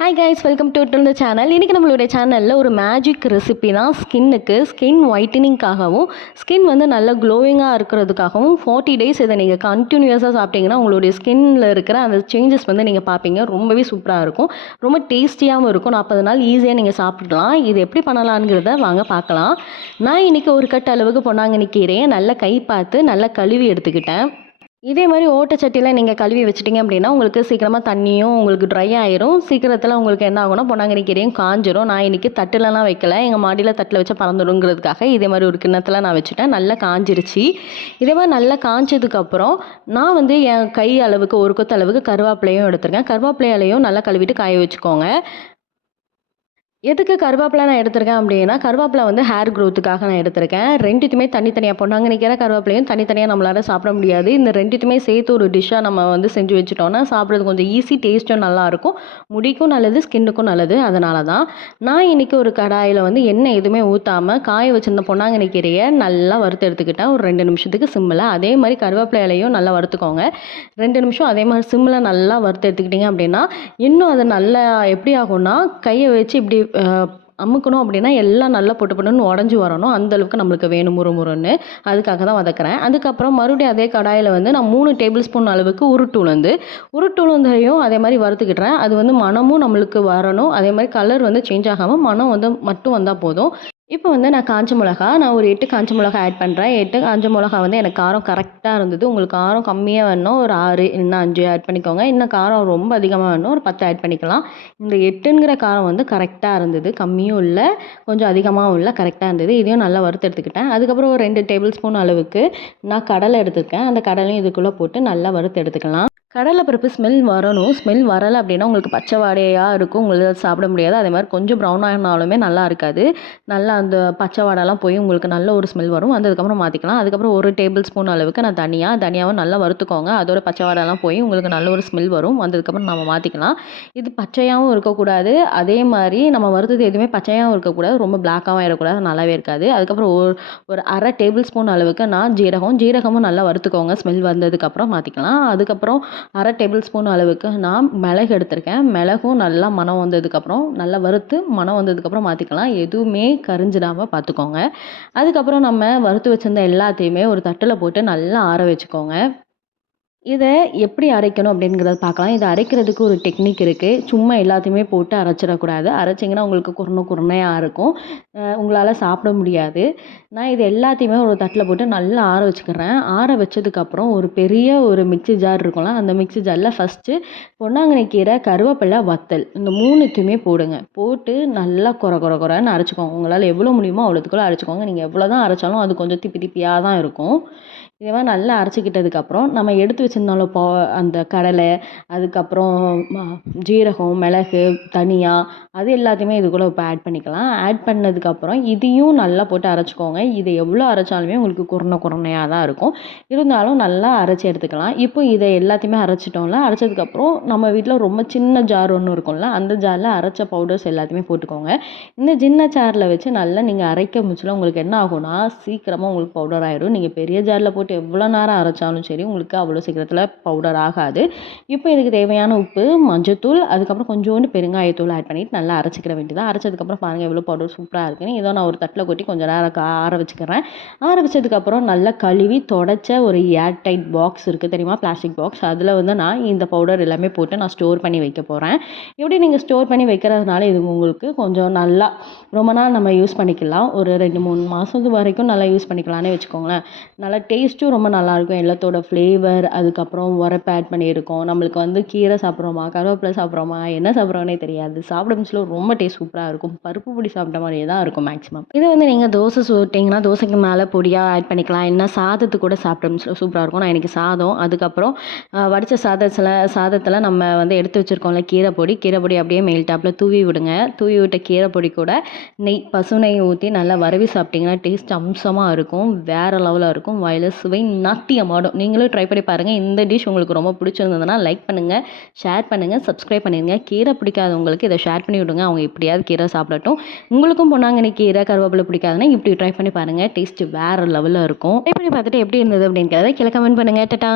Hi guys, welcome to இந்த channel. இன்றைக்கி நம்மளுடைய சேனலில் ஒரு மேஜிக் ரெசிபி தான். ஸ்கின் ஒயிட்டனிங்காகவும் ஸ்கின் வந்து நல்ல க்ளோயிங்காக இருக்கிறதுக்காகவும் 40 டேஸ் இதை நீங்கள் கண்டினியூஸாக சாப்பிட்டீங்கன்னா உங்களுடைய ஸ்கின்னில் இருக்கிற அந்த சேஞ்சஸ் வந்து நீங்கள் பார்ப்பீங்க. ரொம்பவே சூப்பராக இருக்கும், ரொம்ப டேஸ்டியாகவும் இருக்கும். 40 நாள் ஈஸியாக நீங்கள் சாப்பிடலாம். இது எப்படி பண்ணலாங்கிறத வாங்க பார்க்கலாம். நான் இன்றைக்கி ஒரு கட் அளவுக்கு பொன்னாங்கண்ணி கீரையை நல்லா கை பார்த்து நல்லா கழுவி எடுத்துக்கிட்டேன். இதே மாதிரி ஓட்டச்சட்டியில் நீங்கள் கழுவி வச்சிட்டிங்க அப்படின்னா உங்களுக்கு சீக்கிரமாக தண்ணியும் உங்களுக்கு ட்ரை ஆயிரும். சீக்கிரத்தில் உங்களுக்கு என்ன ஆகும்னா பொன்னாங்கண்ணி கீரையும் காஞ்சிரும். நான் இன்றைக்கி தட்டுலலாம் வைக்கல, எங்கள் மாடியில் தட்டில் வச்சா பறந்துடுங்கிறதுக்காக இதே மாதிரி ஒரு கிண்ணத்தில் நான் வச்சுட்டேன். நல்லா காஞ்சிருச்சு. இதே மாதிரி நல்லா காஞ்சதுக்கப்புறம் நான் வந்து என் கை அளவுக்கு ஒரு கொத்து அளவுக்கு கருவேப்பிலையும் எடுத்திருக்கேன். கருவேப்பிலையிலையும் நல்லா கழுவிட்டு காய வச்சுக்கோங்க. எதுக்கு கருவேப்பிலை நான் எடுத்திருக்கேன் அப்படின்னா, கருவேப்பிலை வந்து ஹேர் க்ரோத்துக்காக நான் எடுத்திருக்கேன். ரெண்டுத்துமே தனித்தனியாக பொன்னாங்கண்ணி கீரை கருவேப்பிலையும் தனித்தனியாக நம்மளால் சாப்பிட முடியாது. இந்த ரெண்டுத்துமே சேர்த்து ஒரு டிஷ்ஷாக நம்ம வந்து செஞ்சு வச்சுட்டோன்னா சாப்பிட்றது கொஞ்சம் ஈஸி, டேஸ்ட்டும் நல்லாயிருக்கும், முடிக்கும் நல்லது, ஸ்கின்னுக்கும் நல்லது. அதனால தான் நான் இன்றைக்கி ஒரு கடாயில் வந்து எண்ணெய் எதுவுமே ஊற்றாமல் காய வச்சுருந்த பொன்னாங்கண்ணி கீரையை நல்லா வறுத்து எடுத்துக்கிட்டேன் ஒரு 2 நிமிஷத்துக்கு சிம்மில். அதே மாதிரி கருவேப்பிலை இலையும் நல்லா வறுத்துக்கோங்க. 2 நிமிஷம் அதே மாதிரி சிம்மில் நல்லா வறுத்து எடுத்துக்கிட்டிங்க அப்படின்னா இன்னும் அது நல்லா எப்படி ஆகும்னா, கையை வச்சு இப்படி அமுக்கணும் அப்படின்னா எல்லாம் நல்லா பொட்டு பொட்டுன்னு உடஞ்சி வரணும். அந்தளவுக்கு நம்மளுக்கு வேணும் முறுமுறுன்னு. அதுக்காக தான் வதக்குறேன். அதுக்கப்புறம் மறுபடியும் அதே கடாயில் வந்து நான் 3 டேபிள் ஸ்பூன் அளவுக்கு உருட்டு உளுந்தையும் அதே மாதிரி வறுத்துக்கிட்டுறேன். அது வந்து மணமும் நம்மளுக்கு வரணும். அதே மாதிரி கலர் வந்து சேஞ்ச் ஆகாமல் மணம் வந்து மட்டும் வந்தால் போதும். இப்போ வந்து நான் காஞ்ச மிளகா, நான் ஒரு 8 காஞ்ச மிளகா ஆட் பண்ணுறேன். 8 காஞ்ச மிளகா வந்து எனக்கு காரம் கரெக்டாக இருந்தது. உங்களுக்கு காரம் கம்மியாக வேணும் ஒரு 6 இல்லைன்னா 5 ஆட் பண்ணிக்கோங்க. இன்னும் காரம் ரொம்ப அதிகமாக வேணும் ஒரு 10 ஆட் பண்ணிக்கலாம். இந்த 8ங்கிற காரம் வந்து கரெக்டாக இருந்தது, கம்மியும் இல்லை கொஞ்சம் அதிகமாகவும் இல்லை, கரெக்டாக இருந்தது. இதையும் நல்லா வறுத்து எடுத்துக்கிட்டேன். அதுக்கப்புறம் ஒரு 2 டேபிள் ஸ்பூன் அளவுக்கு நான் கடலை எடுத்துருக்கேன். அந்த கடலையும் இதுக்குள்ளே போட்டு நல்லா வறுத்து எடுத்துக்கலாம். கடலைப்பருப்பு ஸ்மெல் வரணும். ஸ்மெல் வரலை அப்படின்னா உங்களுக்கு பச்சை வாடையாக இருக்கும், உங்களுக்கு சாப்பிட முடியாது. அதே மாதிரி கொஞ்சம் ப்ரௌன் ஆனாலுமே நல்லா இருக்காது. நல்லா அந்த பச்சை வாடைலாம் போய் உங்களுக்கு நல்ல ஒரு ஸ்மெல் வரும். வந்ததுக்கப்புறம் மாற்றிக்கலாம். அதுக்கப்புறம் ஒரு டேபிள் ஸ்பூன் அளவுக்கு நான் தனியாவை நல்லா வறுத்துக்கோங்க. அதோட பச்சை வாடைலாம் போய் உங்களுக்கு நல்ல ஒரு ஸ்மெல் வரும். வந்ததுக்கப்புறம் நம்ம மாற்றிக்கலாம். இது பச்சையாகவும் இருக்கக்கூடாது, அதே மாதிரி நம்ம வறுத்தது எதுவுமே பச்சையாகவும் இருக்கக்கூடாது, ரொம்ப பிளாக்காகவும் இருக்கக்கூடாது, நல்லாவே இருக்காது. அதுக்கப்புறம் ஒரு அரை டேபிள் ஸ்பூன் அளவுக்கு நான் ஜீரகமும் நல்லா வறுத்துக்கோங்க. ஸ்மெல் வந்ததுக்கப்புறம் மாற்றிக்கலாம். அதுக்கப்புறம் அரை டேபிள் ஸ்பூன் அளவுக்கு நான் மிளகு எடுத்திருக்கேன். மிளகும் நல்லா மணம் வந்ததுக்கப்புறம் நல்லா வறுத்து மணம் வந்ததுக்கப்புறம் மாற்றிக்கலாம். எதுவுமே கரிஞ்சிடாமல் பார்த்துக்கோங்க. அதுக்கப்புறம் நம்ம வறுத்து வச்சுருந்த எல்லாத்தையுமே ஒரு தட்டில் போட்டு நல்லா ஆற வச்சுக்கோங்க. இதை எப்படி அரைக்கணும் அப்படிங்கிறத பார்க்கலாம். இதை அரைக்கிறதுக்கு ஒரு டெக்னிக் இருக்குது. சும்மா எல்லாத்தையுமே போட்டு அரைச்சிடக்கூடாது. அரைச்சிங்கன்னா உங்களுக்கு குருணையாக இருக்கும், உங்களால் சாப்பிட முடியாது. நான் இது எல்லாத்தையுமே ஒரு தட்டில் போட்டு நல்லா ஆற வச்சுக்கிறேன். ஆற வச்சதுக்கப்புறம் ஒரு பெரிய ஒரு மிக்ஸி ஜார் இருக்கும்ல, அந்த மிக்ஸி ஜாரில் ஃபஸ்ட்டு பொன்னாங்கண்ணி கீரை, கருவேப்பிலை, வத்தல் இந்த 3த்தையுமே போடுங்க. போட்டு நல்லா கொரன்னு அரைச்சிக்கோங்க. உங்களால் எவ்வளோ முடியுமோ அவ்வளோத்துக்குள்ளே அரைச்சிக்கோங்க. நீங்கள் எவ்வளோ தான் அரைச்சாலும் அது கொஞ்சம் திப்பி திப்பியாக தான் இருக்கும். இதே மாதிரி நல்லா அரைச்சிக்கிட்டதுக்கப்புறம் நம்ம எடுத்து வச்சுருந்தோம்ல அந்த கடலை, அதுக்கப்புறம் ஜீரகம், மிளகு, தனியா அது எல்லாத்தையுமே இதுக்குள்ளே இப்போ ஆட் பண்ணிக்கலாம். ஆட் பண்ணதுக்கப்புறம் இதையும் நல்லா போட்டு அரைச்சிக்கோங்க. இதை எவ்வளோ அரைச்சாலுமே உங்களுக்கு குருணையாக தான் இருக்கும், இருந்தாலும் நல்லா அரைச்சி எடுத்துக்கலாம். இப்போ இதை எல்லாத்தையுமே அரைச்சிட்டோம்ல, அரைச்சதுக்கப்புறம் நம்ம வீட்டில் ரொம்ப சின்ன ஜார் ஒன்று இருக்கும்ல, அந்த ஜாரில் அரைச்ச பவுடர்ஸ் எல்லாத்தையுமே போட்டுக்கோங்க. இந்த சின்ன ஜாரில் வச்சு நல்லா நீங்கள் அரைக்க முச்சில் உங்களுக்கு என்ன ஆகும்னா சீக்கிரமாக உங்களுக்கு பவுடர் ஆயிடும். நீங்கள் பெரிய ஜாரில் போட்டு எவ்வளோ நேரம் அரைச்சாலும் சரி உங்களுக்கு அவ்வளோ சீக்கிரத்தில் பவுடர் ஆகாது. இப்போ இதுக்கு தேவையான உப்பு, மஞ்சத்தூள், அதுக்கப்புறம் கொஞ்சோண்டு பெருங்காயத்தூள் ஆட் பண்ணிவிட்டு நல்லா அரைச்சிக்கிற வேண்டியதான். அரைச்சதுக்கப்புறம் பாருங்கள் எவ்வளோ பவுடர் சூப்பராக இருக்குன்னு. இதை நான் ஒரு தட்டில் கொட்டி கொஞ்சம் நேரம் ஆற வச்சுக்கிறேன். ஆற வச்சதுக்கப்புறம் நல்லா கழுவி தொடச்ச ஒரு ஏர் டைட் பாக்ஸ் இருக்குது தெரியுமா, பிளாஸ்டிக் பாக்ஸ், அதில் வந்து நான் இந்த பவுடர் எல்லாமே போட்டு நான் ஸ்டோர் பண்ணி வைக்க போகிறேன். இப்படி நீங்கள் ஸ்டோர் பண்ணி வைக்கிறதுனால இது உங்களுக்கு கொஞ்சம் நல்லா ரொம்ப நாள் நம்ம யூஸ் பண்ணிக்கலாம். ஒரு 2-3 மாதத்து வரைக்கும் நல்லா யூஸ் பண்ணிக்கலாம்னே வச்சுக்கோங்களேன். நல்லா டேஸ்ட்டும் ரொம்ப நல்லாயிருக்கும். எல்லாத்தோட ஃப்ளேவர், அதுக்கப்புறம் உரப்பு ஆட் பண்ணியிருக்கோம். நம்மளுக்கு வந்து கீரை சாப்பிட்றோமா, கருவேப்பிலை சாப்பிட்றோமா, என்ன சாப்பிட்றோன்னே தெரியாது. சாப்பிட முச்சில் ரொம்ப டேஸ்ட் சூப்பராக இருக்கும். பருப்பு பொடி சாப்பிட்ட மாதிரியே தான் இருக்கும் மேக்ஸிமம். இதை வந்து நீங்கள் தோசை சுட்டிங்கன்னா தோசைக்கு மேலே பொடியாக ஆட் பண்ணிக்கலாம். என்ன சாதத்துக்கு கூட சாப்பிட முச்சில் சூப்பராக இருக்கும். நான் இன்றைக்கி சாதம், அதுக்கப்புறம் வடித்த சாதத்தில் நம்ம வந்து எடுத்து வச்சுருக்கோம்ல கீரை பொடி அப்படியே மேல் டாப்பில் தூவி விடுங்க. தூவி விட்ட கீரை பொடி கூட பசு நெய் ஊற்றி நல்லா வரவி சாப்பிட்டிங்கன்னா டேஸ்ட் அம்சமாக இருக்கும், வேறு லெவலில் இருக்கும். வாயில் சுவை நாட்டியமாடும். நீங்களும் ட்ரை பண்ணி பாருங்கள். இந்த டிஷ் உங்களுக்கு ரொம்ப பிடிச்சிருந்ததுன்னா லைக் பண்ணுங்கள், ஷேர் பண்ணுங்கள், சப்ஸ்கிரைப் பண்ணிடுங்க. கீரை பிடிக்காதவங்களுக்கு இதை ஷேர் பண்ணி விடுங்க, அவங்க எப்படியாவது கீரை சாப்பிடட்டும். உங்களுக்கும் பொன்னாங்கண்ணி கீரை, கருவேப்பிலை பிடிக்காதுன்னா இப்படி ட்ரை பண்ணி பாருங்கள், டேஸ்ட் வேறு லெவலில் இருக்கும். ட்ரை பண்ணி பார்த்துட்டு எப்படி இருந்தது அப்படிங்கிறத கீழே கமெண்ட் பண்ணுங்கள். டட்டா.